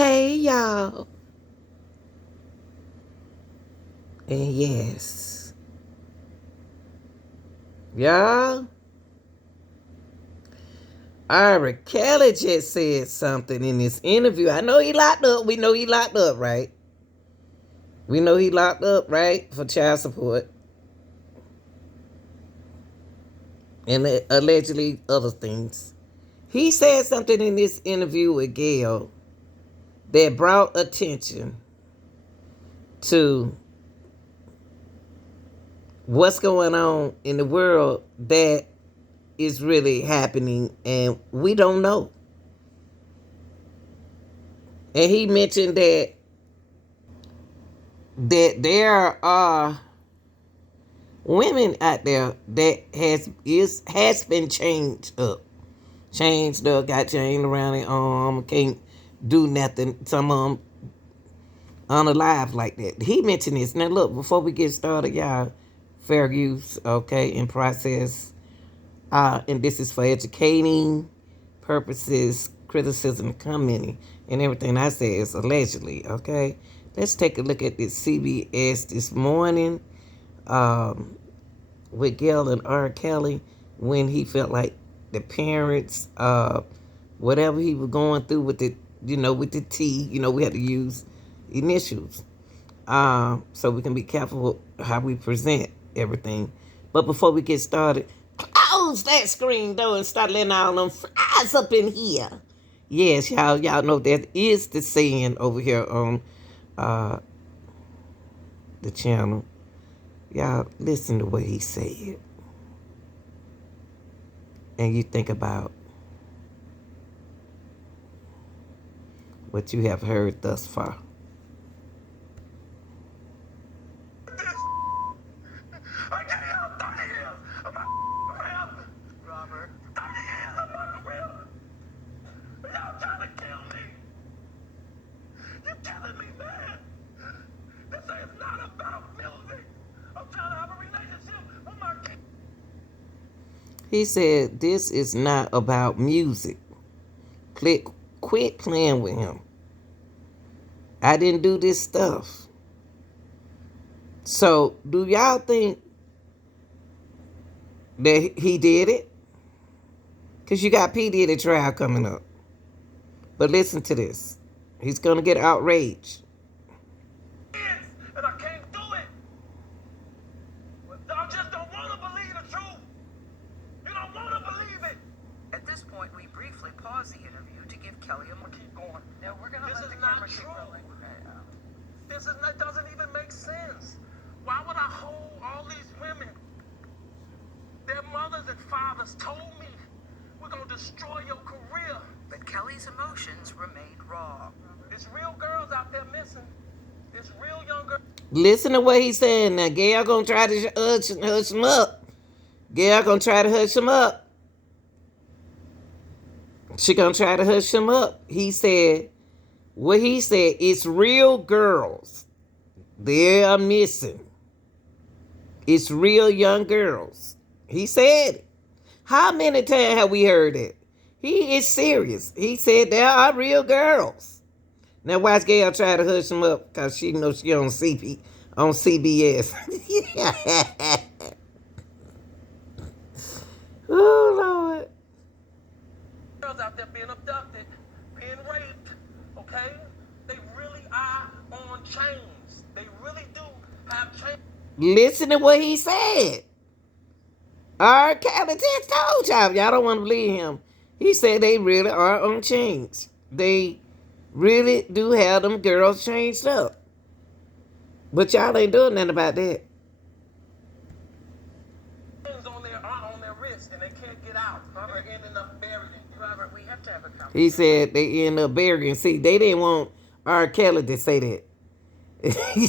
Hey, y'all. And yes, y'all, R.Kelly just said something in this interview. I know he locked up. We know he locked up, right? We know he locked up, right? For child support. And allegedly other things. He said something in this interview with Gail that brought attention to what's going on in the world that is really happening and we don't know. And he mentioned that there are women out there that has been changed up, got chained around their arm, can't do nothing. Some of them unalive like that. He mentioned this. Now look, before we get started, y'all, fair use, okay, in process. And this is for educating purposes, criticism, commenting, and everything I say is allegedly, okay? Let's take a look at this CBS this morning with Gail and R. Kelly when he felt like the parents, whatever he was going through with the, with the T, we had to use initials so we can be careful how we present everything. But before we get started, close that screen door and start letting all them flies up in here. Yes, y'all know that is the saying over here on the channel. Y'all listen to what he said. And you think about what you have heard thus far. He said, this is not about music. Quit playing with him. I didn't do this stuff. So, do y'all think that he did it? Because you got P. Diddy trial coming up. But listen to this. He's going to get outraged. And I can't do it. Y'all just don't want to believe the truth. You don't want to believe it. At this point, we briefly pause the interview to give Kelly a moment. Keep going. No, we're going to let the camera keep rolling. That doesn't even make sense. Why would I hold all these women? Their mothers and fathers told me, we're going to destroy your career. But Kelly's emotions remained raw. There's real girls out there missing. There's real young girls. Listen to what he's saying. Now, Gail gonna try to hush him up. Gail gonna try to hush him up. She gonna try to hush him up. He said, what he said, it's real girls. They are missing. It's real young girls. He said it. How many times have we heard it? He is serious. He said there are real girls. Now watch Gail try to hush him up because she knows she on CBS. Oh, Lord. Girls out there being abducted, being raped, okay? They really are on chains. They really do have chains. Listen to what he said. R. Kelly just told y'all don't want to believe him. He said they really are on chains. They really do have them girls changed up. But y'all ain't doing nothing about that. On their wrists and they can't get out. Robert ended up buried. Robert, we have to have a conversation. He said they end up burying. See, they didn't want R. Kelly to say that.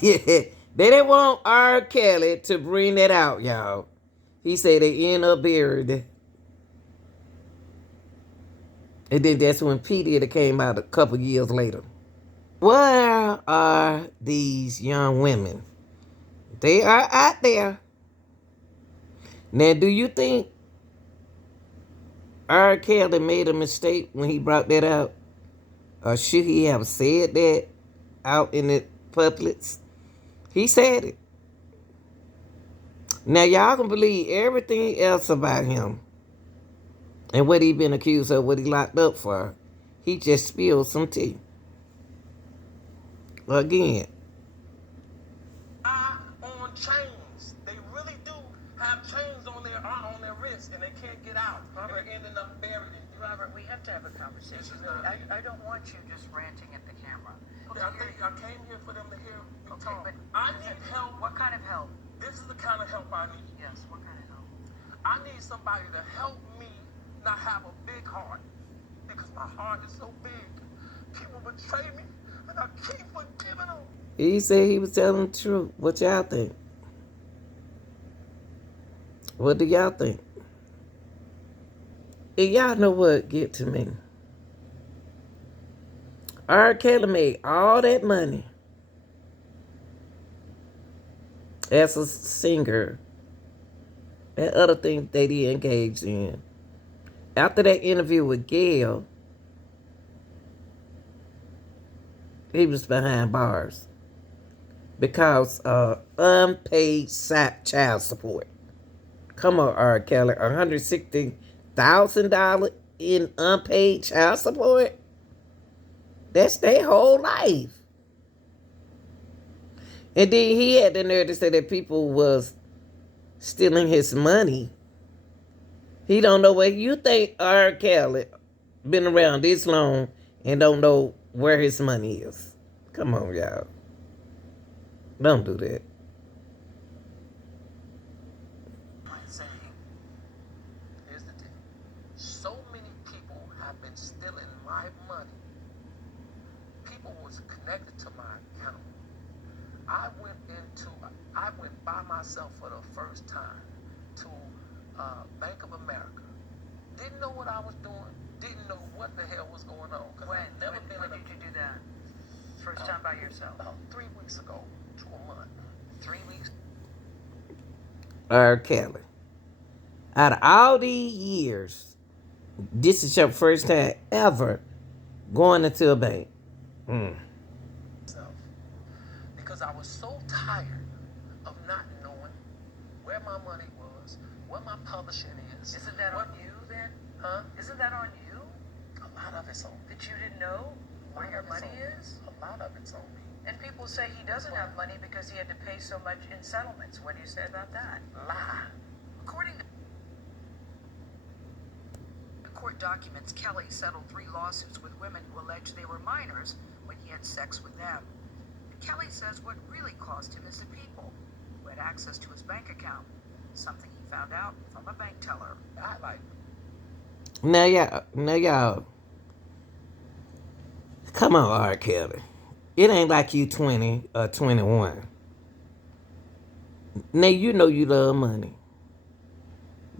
Yeah. They didn't want R. Kelly to bring that out, y'all. He said they end up buried. And then that's when P. Diddy came out a couple years later. Where are these young women? They are out there. Now, do you think R. Kelly made a mistake when he brought that out Or should he have said that out in the public? He said it. Now y'all can believe everything else about him and what he been accused of, what he locked up for. He just spilled some tea. Again. On chains. They really do have chains on their wrists and they can't get out. Robert, and they're ending up buried. Robert, we have to have a conversation. I don't want you just ranting at the camera. Okay, I came here for them to hear me talk. But I need help. What kind of help? This is the kind of help I need. Yes, what kind of help? I need somebody to help me not have a big heart. Because my heart is so big. People betray me and I keep forgiving them. He said he was telling the truth. What y'all think? What do y'all think? And y'all know what get to me. R. Kelly made all that money as a singer and other things that he engaged in. After that interview with Gail, he was behind bars because unpaid child support. Come on, R. Kelly, $160,000 in unpaid child support? That's their whole life. And then he had the nerve to say that people was stealing his money. He don't know where you think R. Kelly been around this long and don't know where his money is. Come on, y'all. Don't do that. Here's the thing. So many people have been stealing my money. People was connected to my account. I went by myself for the first time to Bank of America. Didn't know what I was doing. Didn't know what the hell was going on. When did you do that? First time by yourself? About 3 weeks ago to a month. 3 weeks? R. Kelly. Out of all these years, this is your first time ever going into a bank. Because I was so tired of not knowing where my money was, what my publishing is. Isn't that on you then? Huh? Isn't that on you? A lot of it's on me. That you didn't know where your money is? A lot of it's on me. And people say he doesn't have money because he had to pay so much in settlements. What do you say about that? Lie. According to court documents, Kelly settled 3 lawsuits with women who alleged they were minors when he had sex with them. But Kelly says what really cost him is the people who had access to his bank account, something he found out from a bank teller. I like. Now y'all. Come on, R. Kelly. It ain't like you 20 or 21. Now you know you love money.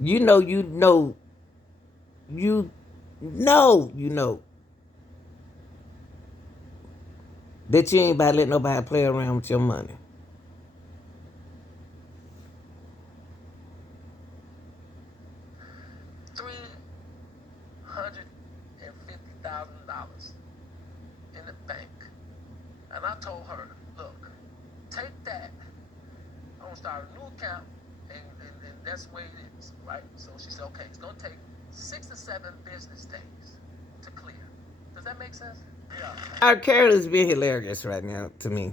You know that you ain't about to let nobody play around with your money. $350,000 in the bank. And I told her, look, take that. I'm gonna start a new account and that's the way it is, right? So she said, okay, it's gonna take 6 to 7 business days to clear. Does that make sense? Yeah. R. Kelly's being hilarious right now to me.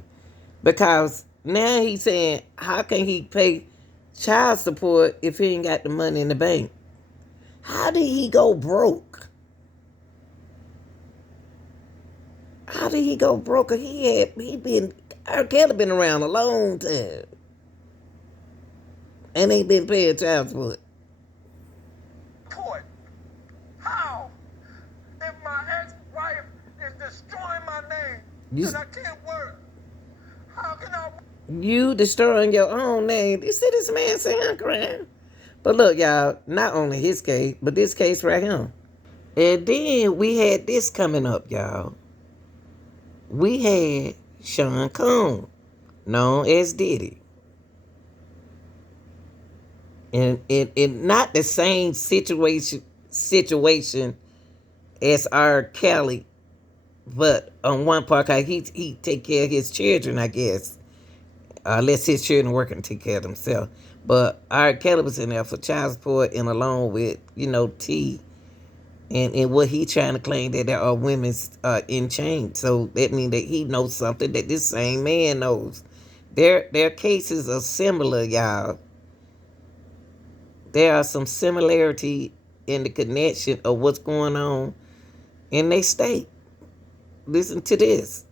Because now he's saying, how can he pay child support if he ain't got the money in the bank? How did he go broke? How did he go broke? R. Kelly been around a long time. And ain't been paying child support. Court. How? If my ex-wife is destroying my name, and I can't work, how can I? You destroying your own name. You see this man saying crying. But look, y'all, not only his case, but this case right here. And then we had this coming up, y'all. We had Sean Combs, known as Diddy. And not the same situation as R. Kelly But on one part, he take care of his children, I guess. Unless his children work and take care of themselves. But R. Kelly was in there for child support and along with, T. And what he trying to claim that there are women in chains. So that means that he knows something that this same man knows. Their cases are similar, y'all. There are some similarity in the connection of what's going on in their state. Listen to this.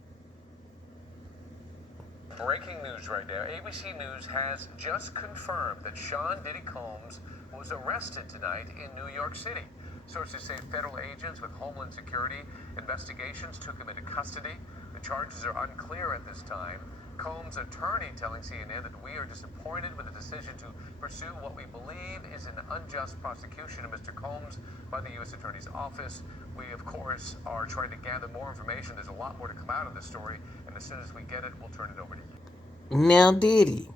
Breaking news right now. ABC News has just confirmed that Sean Diddy Combs was arrested tonight in New York City. Sources say federal agents with Homeland Security investigations took him into custody. The charges are unclear at this time. Combs' attorney telling CNN that we are disappointed with the decision to pursue what we believe is an unjust prosecution of Mr. Combs by the U.S. Attorney's Office. We, of course, are trying to gather more information. There's a lot more to come out of this story, and as soon as we get it, we'll turn it over to you. Now Diddy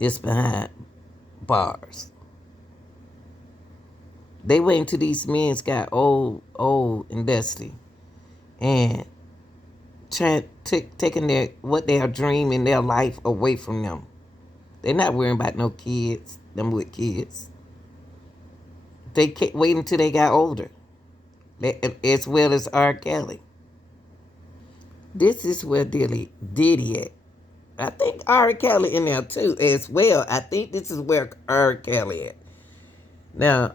is behind bars. They wait until these men got old and dusty, and taking what they are dreaming their life away from them. They're not worrying about no kids, them with kids. They can't wait until they got older, as well as R. Kelly. This is where Diddy at. I think R. Kelly in there too as well. I think this is where R. Kelly at. Now,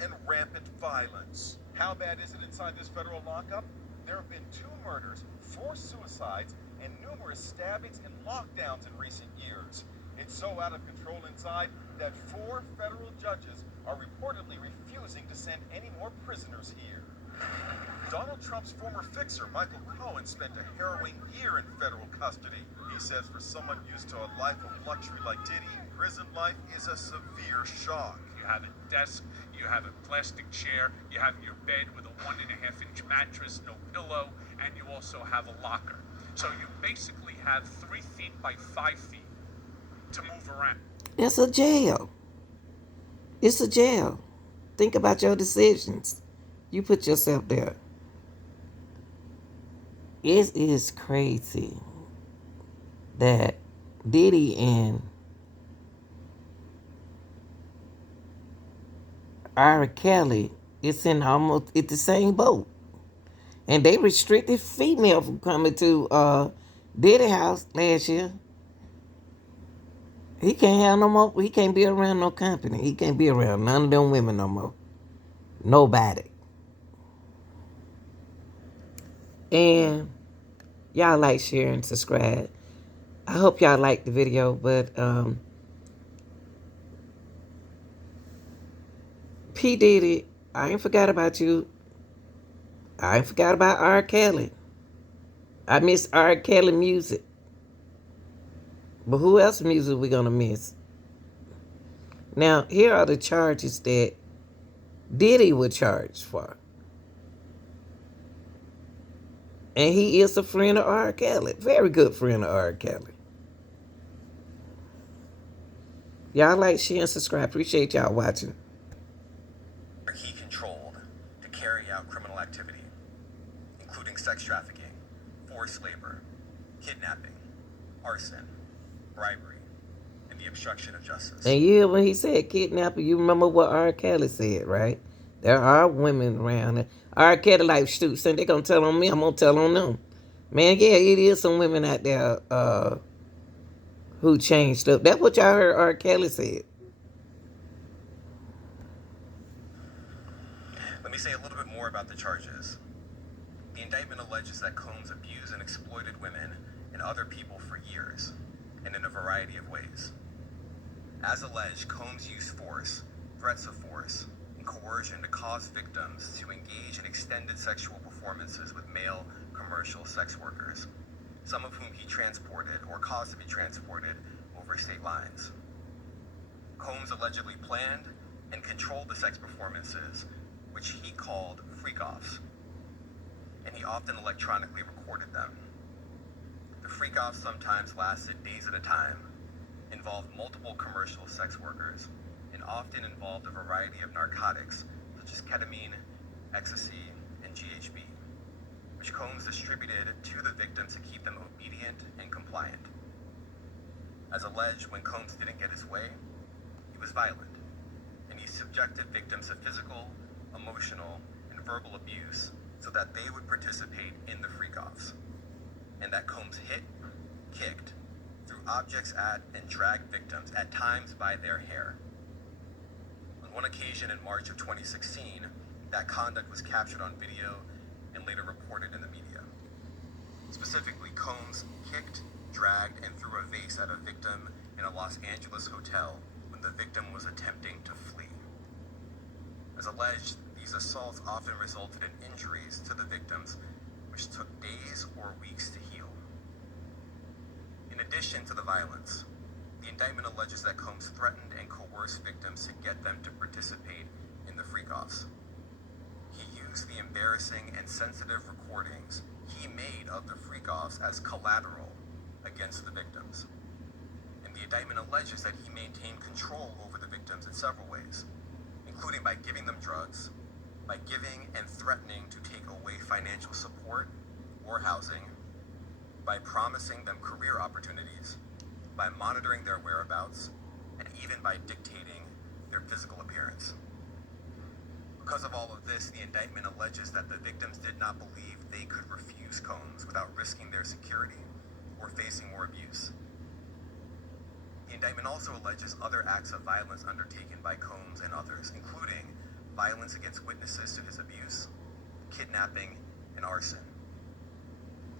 and rampant violence. How bad is it inside this federal lockup? There have been 2 murders, 4 suicides, and numerous stabbings and lockdowns in recent years. It's so out of control inside that 4 federal judges are reportedly refusing to send any more prisoners here. Donald Trump's former fixer, Michael Cohen, spent a harrowing year in federal custody. He says for someone used to a life of luxury like Diddy, prison life is a severe shock. You have a desk, you have a plastic chair, you have your bed with a 1.5-inch mattress, no pillow, and you also have a locker. So you basically have 3 feet by 5 feet to move around. it's a jail. It's a jail. Think about your decisions. You put yourself there. It is crazy that Diddy and R. Kelly is in almost at the same boat. And they restricted female from coming to Diddy house last year. He can't have no more. He can't be around no company. He can't be around none of them women no more. Nobody. And y'all like, share, and subscribe. I hope y'all liked the video, but P. Diddy, I ain't forgot about you. I ain't forgot about R. Kelly. I miss R. Kelly music. But who else music we gonna miss? Now, here are the charges that Diddy was charged for. And he is a friend of R. Kelly. Very good friend of R. Kelly. Y'all like, share, and subscribe. Appreciate y'all watching. He controlled to carry out criminal activity, including sex trafficking, forced labor, kidnapping, arson, bribery, and the obstruction of justice. And you hear when he said kidnapping, you remember what R. Kelly said, right? There are women around. R. Kelly like, shoot, since they gonna tell on me, I'm gonna tell on them. Man, yeah, it is some women out there who changed up. That's what y'all heard R. Kelly said. Let me say a little bit more about the charges. The indictment alleges that Combs abused and exploited women and other people for years, and in a variety of ways. As alleged, Combs used force, threats of force, and coercion to cause victims to engage in extended sexual performances with male commercial sex workers, some of whom he transported or caused to be transported over state lines. Combs allegedly planned and controlled the sex performances, which he called freak-offs, and he often electronically recorded them. The freak-offs sometimes lasted days at a time, involved multiple commercial sex workers and often involved a variety of narcotics such as ketamine, ecstasy, and GHB, which Combs distributed to the victims to keep them obedient and compliant. As alleged, when Combs didn't get his way, he was violent, and he subjected victims to physical, emotional, and verbal abuse so that they would participate in the freak-offs, and that Combs hit, kicked, threw objects at, and dragged victims, at times by their hair. On one occasion in March of 2016, that conduct was captured on video and later reported in the media. Specifically, Combs kicked, dragged, and threw a vase at a victim in a Los Angeles hotel when the victim was attempting to flee. As alleged, these assaults often resulted in injuries to the victims, which took days or weeks to heal. In addition to the violence, the indictment alleges that Combs threatened and coerced victims to get them to participate in the freak-offs. He used the embarrassing and sensitive recordings he made of the freak-offs as collateral against the victims. And the indictment alleges that he maintained control over the victims in several ways, including by giving them drugs, by giving and threatening to take away financial support or housing, by promising them career opportunities, by monitoring their whereabouts, and even by dictating their physical appearance. Because of all of this, the indictment alleges that the victims did not believe they could refuse Combs without risking their security or facing more abuse. The indictment also alleges other acts of violence undertaken by Combs and others, including violence against witnesses to his abuse, kidnapping, and arson.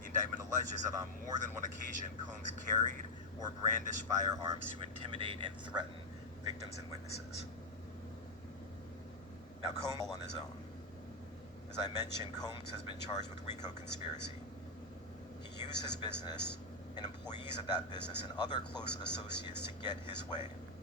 The indictment alleges that on more than one occasion, Combs carried or brandished firearms to intimidate and threaten victims and witnesses. Now, Combs all on his own. As I mentioned, Combs has been charged with RICO conspiracy. He used his business and employees of that business and other close associates to get his way.